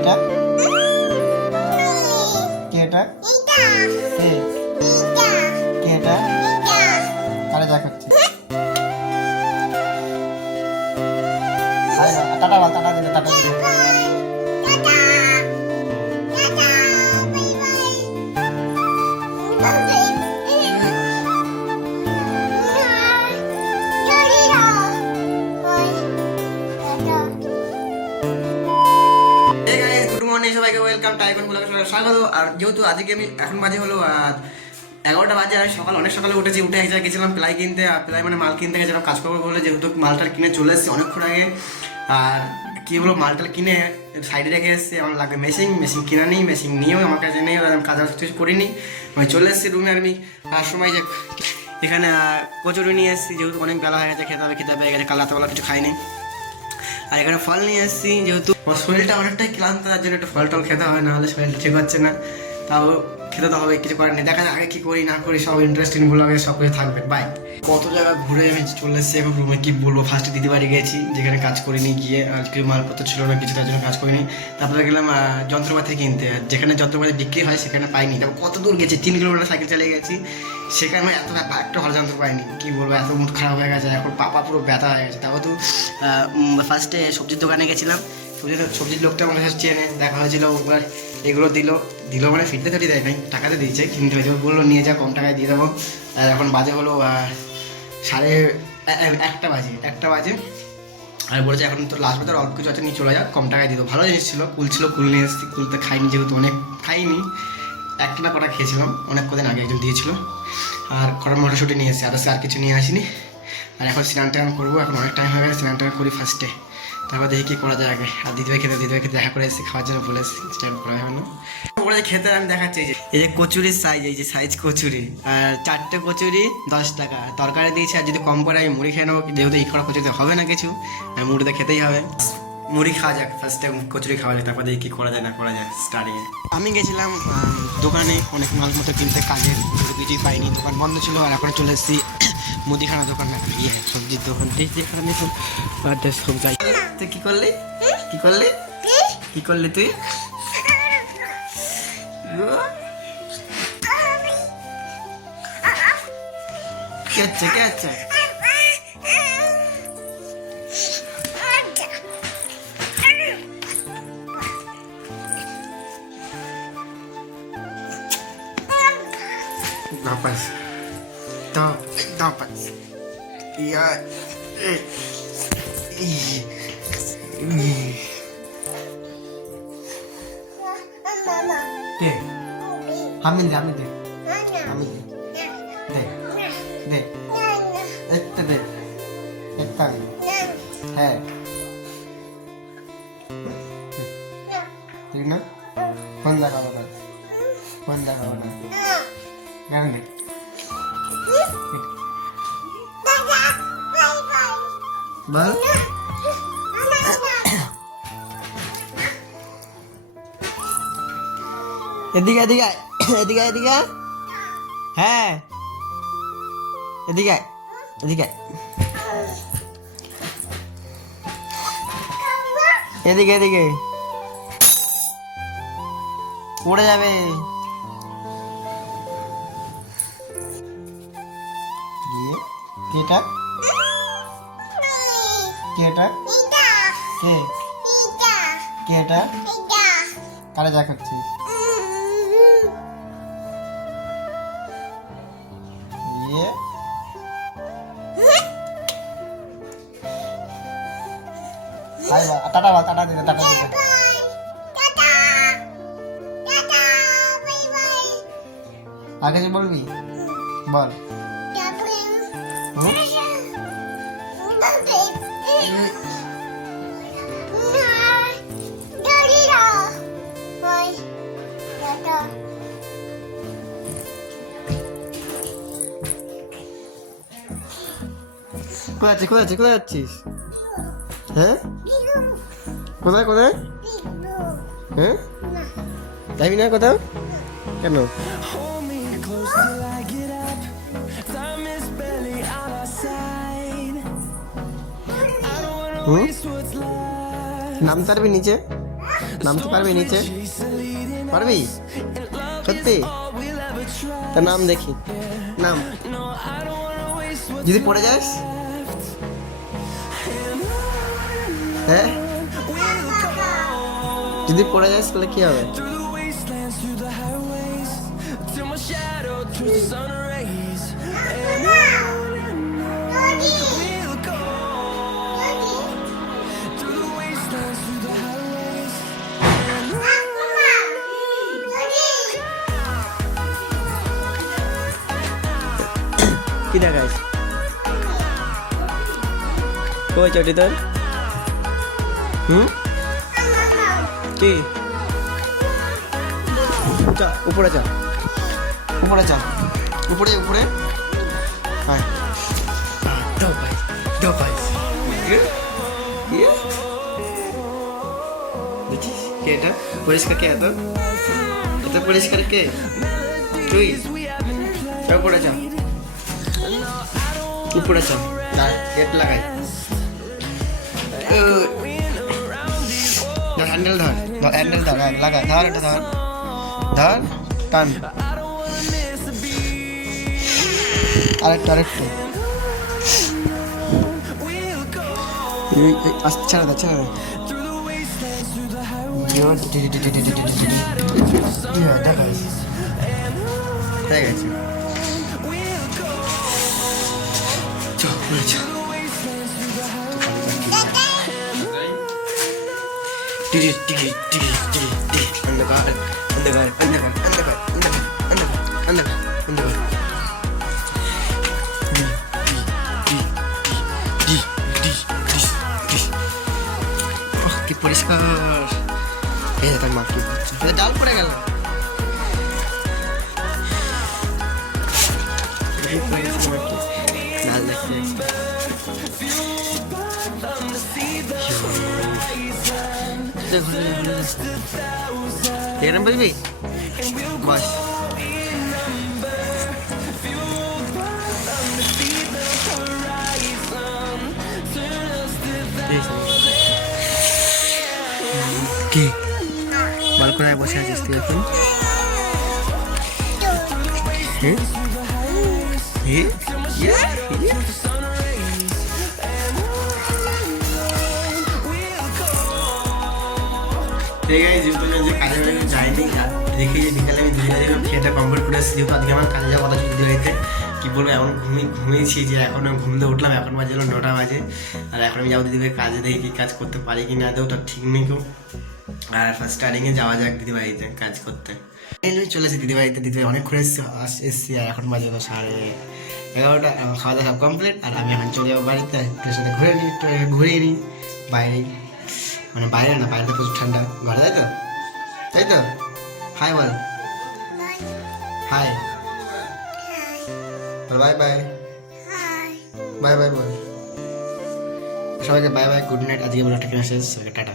এটা? কে এটা। স্বাগত। আর যেহেতু আজকে আমি এখন বাজে হলো এগারোটা বাজে, আর সকাল অনেক সকালে উঠেছি, উঠে এক জায়গায় গেছিলাম প্লাই কিনতে, আর প্লাই মানে মাল কিনতে গেছিলাম, কাজ করব বলে যেহেতু মালটাল কিনে চলে এসেছি অনেকক্ষণ আগে। আর কি বলো মালটাল কিনে সাইডে রেখে এসেছি, আমার লাগবে মেশিন মেশিন কিনা নেই মেশিন নিয়েও আমার কাছে নেই আমি কাজ কিছু করিনি। আমি চলে এসেছি রুমে আমি আর সময় যে এখানে কচুরি নিয়ে এসেছি, যেহেতু অনেক বেলা হয়ে গেছে, খেতে হবে, খেতে পেয়ে গেছে কাল রাতেবেলা কিছু খাইনি। আর এখানে ফল নিয়ে এসেছি, যেহেতু শরীরটা অনেকটাই ক্লান্ত, তার জন্য একটু ফল টল খেতে হয়, না হলে শরীরটা ঠিক হচ্ছে না। তাও খেতে তো হবে, কিছু করার নেই। দেখা যাক আগে কি করি, না করি, সব ইন্টারেস্টিং ব্লগে সব কিছু থাকবে। বাই কত জায়গা ঘুরে আমি চলে এসেছি, এখন রুমে কি বলব? ফার্স্টে দিদি বাড়ি গেছি, যেখানে কাজ করিনি, গিয়ে আর কিছু মালপত্র ছিল না, কিছু তার জন্য কাজ করিনি। তারপরে গেলাম যন্ত্রপাতি কিনতে। যেখানে যন্ত্রপাতি বিক্রি হয়, সেখানে পাইনি। তারপর কত দূর গেছি, তিন কিলোমিটার সাইকেল চালিয়ে গেছি। সেখানে এত একটা ভালো যন্ত্র পাইনি। কি বলব, এত মুড খারাপ হয়ে গেছে, এখন পাপা পুরো ব্যথা হয়ে গেছে। তাও তো ফার্স্টে সবজির দোকানে গেছিলাম। সবজি সবজির লোকটা আমার কাছে চেনে দেখা হয়েছিল ওবার এগুলো দিল। দিল মানে ফিরতে তো দেয় নাই, টাকাতে দিয়েছে, কিন্তু হয়তো বলল, নিয়ে যা, কম টাকায় দিয়ে দেবো। আর এখন বাজে হলো সাড়ে একটা বাজে একটা বাজে। আর বলেছে, এখন তো লাস্ট বাজার অল্প কিছু আছে, নিয়ে চলে যাক কম টাকায় দিত ভালো জিনিস ছিল, কুল ছিল, কুল নিয়ে এসেছি কুলতে খাইনি যেহেতু, অনেক খাইনি। একটা কটা খেয়েছিলাম, অনেক কদিন আগে একজন দিয়েছিল। আর কড়া মটরশুঁটি নিয়ে এসেছি আর আর কিছু নিয়ে আসিনি। আর এখন স্নান টান করব, এখন অনেক টাইম হয়ে গেছে, স্নান টান করি ফার্স্টে তারপর দেখি কি করা যায় আগে। আর দিদিভাই খেতে, দিদিভাইকে দেখা করে এসেছি, খাওয়ার জন্য বলে এসেছি করা হবে না ওরা খেতে আমি দেখাচ্ছি এই যে এই যে কচুরির সাইজ এই যে সাইজ কচুরি। আর চারটে কচুরি, দশ টাকা। তরকারি দিয়েছি, আর যদি কম করে আমি মুড়ি খেয়ে নেব, যেহেতু এই করা কচুরিতে হবে না কিছু আমি মুড়িতে খেতেই হবে। মুড়ি খাওয়া যাক ফার্স্টে কচুরি খাওয়া যাক, তারপর দেখি কি করা যায়, না করা যায় স্টার্টিংয়ে আমি গেছিলাম দোকানে অনেক মাল মতো কিনতে, কাজের কিছুই পাইনি, দোকান বন্ধ ছিল, আর এখন চলে এসেছি মুদিখানা দোকান ইয়ে সবজির দোকান। সব বার্থডে সব যাই। তুই কি করলি? কি করলি? কি করলি তুই? কি হচ্ছে কি হচ্ছে? Dapat. Iya. Eh. Ih. Ih. দে আমি দে আমি দে আমি দে দে দে একটা দে একটা দে হ্যাঁ ঠিক না ফোন দেখাবো না ফোন দেখাবো না কেন দে বল এদিকে এদিকে আয়। এদিকে আয়, এদিকে আয়। হ্যাঁ এদিকে এদিকে এদিকে এদিকে পড়ে যাবে কেটা কেটা কে? কেটা কারে দেখাচ্ছিস ইয়ে হাই বা টাটা বা টাটা দিলে টাটা আগে যে বলবি বল। হুম? কোথায় আছিস কোথায় আছিস কোথায় যাচ্ছিস হ্যাঁ কোথায় কোথায় হ্যাঁ যাবি না কোথাও কেন হুম. নামতে পারবি নিচে? নামতে পারবি নিচে? পারবি? সত্যি? তা নাম দেখি। নাম। যদি পড়ে যাস? হ্যাঁ? যদি পড়ে যাস তাহলে কি হবে? কি দেখাস কই চটি তোর? হুম? কি? চা উপরে চা উপরে চা উপরে উপরে। হ্যাঁ দাও ভাই দাও ভাই কে এটা? পরিষ্কার কে এত? এত পরিষ্কার কে? তুই? উপরে চা উপরে চল গেট লাগাই হ্যান্ডেল ধর হ্যান্ডেল ধর লাগা ধর এটা ধর ধর টান আরেকটা আরেকটা আচ্ছা আচ্ছা দেখা গেছে Cok, boleh cok. Diri, kan, anda kan, anda kan, anda kan, anda kalau. Yarın baby. Baş. কি বালকনায় বসে আছিস তুই এখন হ্যাঁ হ্যাঁ যেহেতু যে যাওয়ার কথা বাড়িতে, কি বলব এমন ঘুমিয়ে ঘুমিয়েছি যে এখন ঘুম দিয়ে উঠলাম, এখন বাজে নটা বাজে। আর এখন আমি যাব দিদিভাই কাজে, দেখি কাজ করতে পারি কি না। দেও তার ঠিক নেই কেউ। আর ফার্স্ট স্টার্টিংয়ে যাওয়া যাক দিদি বাড়িতে কাজ করতে। এই আমি চলে এসেছি দিদি বাড়িতে দিদি অনেক ঘুরে এসেছি এসেছি, আর এখন বাজে সাড়ে এগারোটা খাওয়া দাওয়া কমপ্লিট আর আমি এখন চলে যাব বাড়িতে একটু সাথে ঘুরে নিই একটু ঘুরিয়ে নিই বাইরে। মানে বাইরে না বাইরে প্রচুর ঠান্ডা। ঘরে তাই তো? তাই তো? হাই বল। Hi bye bye bye bye বল। সবাইকে বাই বাই গুড নাইট আজকে বলে একটা শেষ টাটা।